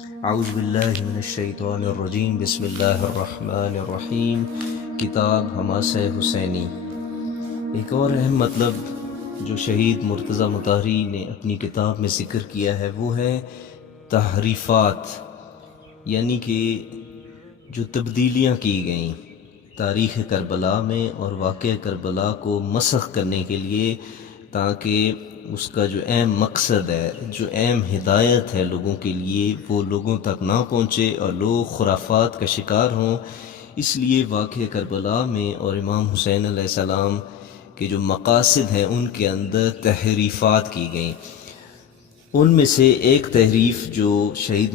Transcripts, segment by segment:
اعوذ باللہ من الشیطان الرجیم، بسم اللہ الرحمن الرحیم۔ کتاب حماسہ حسینی۔ ایک اور اہم مطلب جو شہید مرتضیٰ مطہری نے اپنی کتاب میں ذکر کیا ہے وہ ہے تحریفات، یعنی کہ جو تبدیلیاں کی گئیں تاریخ کربلا میں اور واقعہ کربلا کو مسخ کرنے کے لیے، تاکہ اس کا جو اہم مقصد ہے، جو اہم ہدایت ہے لوگوں کے لیے، وہ لوگوں تک نہ پہنچے اور لوگ خرافات کا شکار ہوں۔ اس لیے واقعہ کربلا میں اور امام حسین علیہ السلام کے جو مقاصد ہیں ان کے اندر تحریفات کی گئیں۔ ان میں سے ایک تحریف جو شہید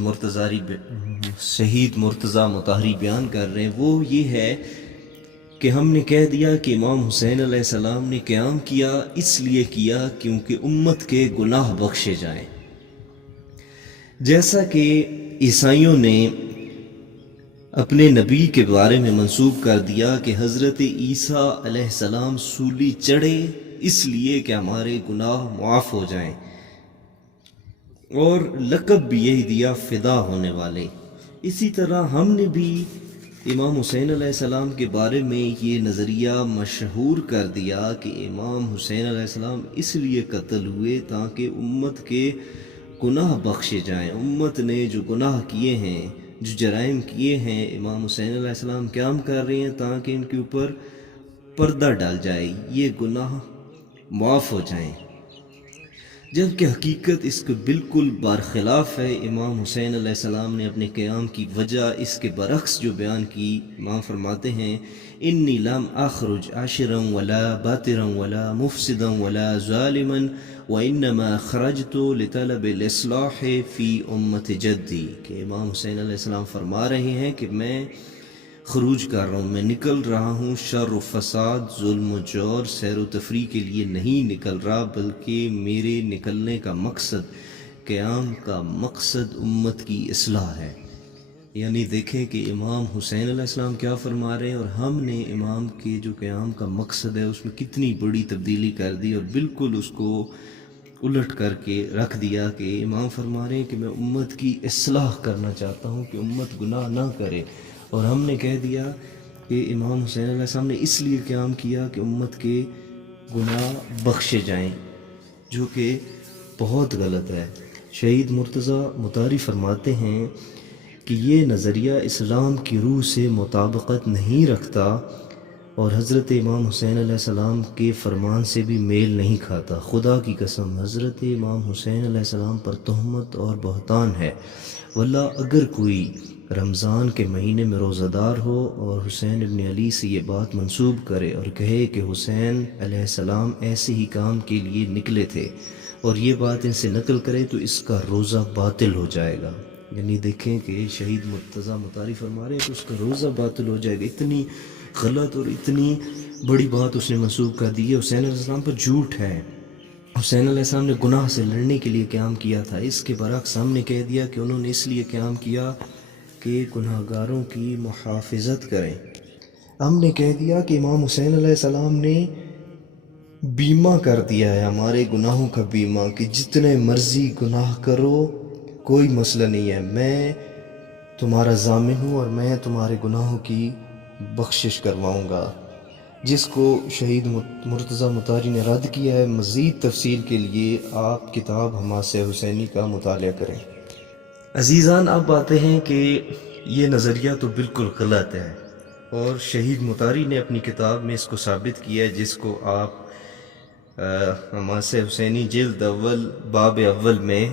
مرتضیٰ مطہری بیان کر رہے ہیں وہ یہ ہے کہ ہم نے کہہ دیا کہ امام حسین علیہ السلام نے قیام کیا، اس لیے کیا کیونکہ امت کے گناہ بخشے جائیں۔ جیسا کہ عیسائیوں نے اپنے نبی کے بارے میں منسوب کر دیا کہ حضرت عیسیٰ علیہ السلام سولی چڑھے اس لیے کہ ہمارے گناہ معاف ہو جائیں، اور لقب بھی یہی دیا، فدا ہونے والے۔ اسی طرح ہم نے بھی امام حسین علیہ السلام کے بارے میں یہ نظریہ مشہور کر دیا کہ امام حسین علیہ السلام اس لیے قتل ہوئے تاکہ امت کے گناہ بخشے جائیں۔ امت نے جو گناہ کیے ہیں، جو جرائم کیے ہیں، امام حسین علیہ السلام قیام کر رہے ہیں تاکہ ان کے اوپر پردہ ڈال جائے، یہ گناہ معاف ہو جائیں، جبکہ حقیقت اس کے بالکل برخلاف ہے۔ امام حسین علیہ السلام نے اپنے قیام کی وجہ اس کے برعکس جو بیان کی، امام فرماتے ہیں انی لم اخرج عاشرا ولا باطرا ولا مفسدا ولا ظالما وانما خرجت لطلب الاصلاح فی امت جدی، کہ امام حسین علیہ السلام فرما رہے ہیں کہ میں خروج کر رہا ہوں، میں نکل رہا ہوں، شر و فساد، ظلم و جور، سیر و تفریح کے لیے نہیں نکل رہا، بلکہ میرے نکلنے کا مقصد، قیام کا مقصد امت کی اصلاح ہے۔ یعنی دیکھیں کہ امام حسین علیہ السلام کیا فرما رہے ہیں، اور ہم نے امام کے جو قیام کا مقصد ہے اس میں کتنی بڑی تبدیلی کر دی اور بالکل اس کو الٹ کر کے رکھ دیا کہ امام فرما رہے ہیں کہ میں امت کی اصلاح کرنا چاہتا ہوں کہ امت گناہ نہ کرے، اور ہم نے کہہ دیا کہ امام حسین علیہ السلام نے اس لیے قیام کیا کہ امت کے گناہ بخشے جائیں، جو کہ بہت غلط ہے۔ شہید مرتضیٰ مطہری فرماتے ہیں کہ یہ نظریہ اسلام کی روح سے مطابقت نہیں رکھتا اور حضرت امام حسین علیہ السلام کے فرمان سے بھی میل نہیں کھاتا۔ خدا کی قسم حضرت امام حسین علیہ السلام پر تہمت اور بہتان ہے۔ واللہ اگر کوئی رمضان کے مہینے میں روزہ دار ہو اور حسین ابن علی سے یہ بات منسوب کرے اور کہے کہ حسین علیہ السلام ایسے ہی کام کے لیے نکلے تھے، اور یہ بات ان سے نقل کرے تو اس کا روزہ باطل ہو جائے گا۔ یعنی دیکھیں کہ شہید مرتضیٰ مطہری فرما رہے ہیں کہ اس کا روزہ باطل ہو جائے گا۔ اتنی غلط اور اتنی بڑی بات اس نے منسوب کر دی ہے۔ حسین علیہ السلام پر جھوٹ ہے، حسین علیہ السلام نے گناہ سے لڑنے کے لیے قیام کیا تھا، اس کے برعکس ہم نے کہہ دیا کہ انہوں نے اس لیے قیام کیا کہ گناہ گاروں کی محافظت کریں۔ ہم نے کہہ دیا کہ امام حسین علیہ السلام نے بیمہ کر دیا ہے ہمارے گناہوں کا بیمہ، کہ جتنے مرضی گناہ کرو کوئی مسئلہ نہیں ہے، میں تمہارا ضامن ہوں اور میں تمہارے گناہوں کی بخشش کرواؤں گا، جس کو شہید مرتضیٰ مطہری نے رد کیا ہے۔ مزید تفصیل کے لیے آپ کتاب حماسہ حسینی کا مطالعہ کریں۔ عزیزان، اب آتے ہیں کہ یہ نظریہ تو بالکل غلط ہے، اور شہید مطہری نے اپنی کتاب میں اس کو ثابت کیا ہے، جس کو آپ حماسہ حسینی جلد اول باب اول میں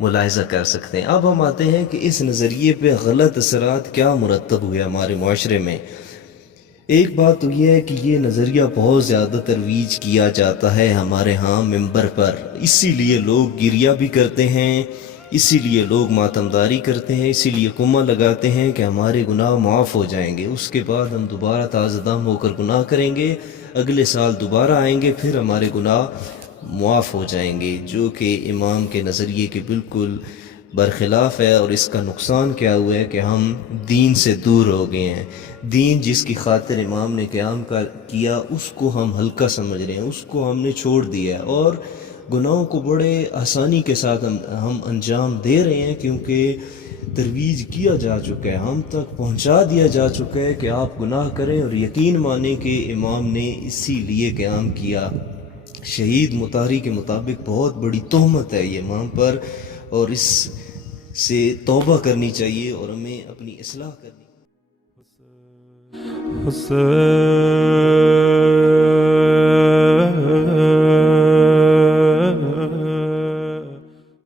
ملاحظہ کر سکتے ہیں۔ اب ہم آتے ہیں کہ اس نظریے پہ غلط اثرات کیا مرتب ہوئے ہمارے معاشرے میں۔ ایک بات تو یہ ہے کہ یہ نظریہ بہت زیادہ ترویج کیا جاتا ہے ہمارے ہاں ممبر پر، اسی لیے لوگ گریہ بھی کرتے ہیں، اسی لیے لوگ ماتمداری کرتے ہیں، اسی لیے قمہ لگاتے ہیں کہ ہمارے گناہ معاف ہو جائیں گے، اس کے بعد ہم دوبارہ تازہ دم ہو کر گناہ کریں گے، اگلے سال دوبارہ آئیں گے، پھر ہمارے گناہ معاف ہو جائیں گے، جو کہ امام کے نظریے کے بالکل برخلاف ہے۔ اور اس کا نقصان کیا ہوا ہے کہ ہم دین سے دور ہو گئے ہیں۔ دین جس کی خاطر امام نے قیام کیا اس کو ہم ہلکا سمجھ رہے ہیں، اس کو ہم نے چھوڑ دیا ہے، اور گناہوں کو بڑے آسانی کے ساتھ ہم انجام دے رہے ہیں، کیونکہ ترویج کیا جا چکا ہے، ہم تک پہنچا دیا جا چکا ہے کہ آپ گناہ کریں اور یقین مانیں کہ امام نے اسی لیے قیام کیا۔ شہید مطہری کے مطابق بہت بڑی تہمت ہے یہ امام پر، اور اس سے توبہ کرنی چاہیے اور ہمیں اپنی اصلاح کرنی۔ حسین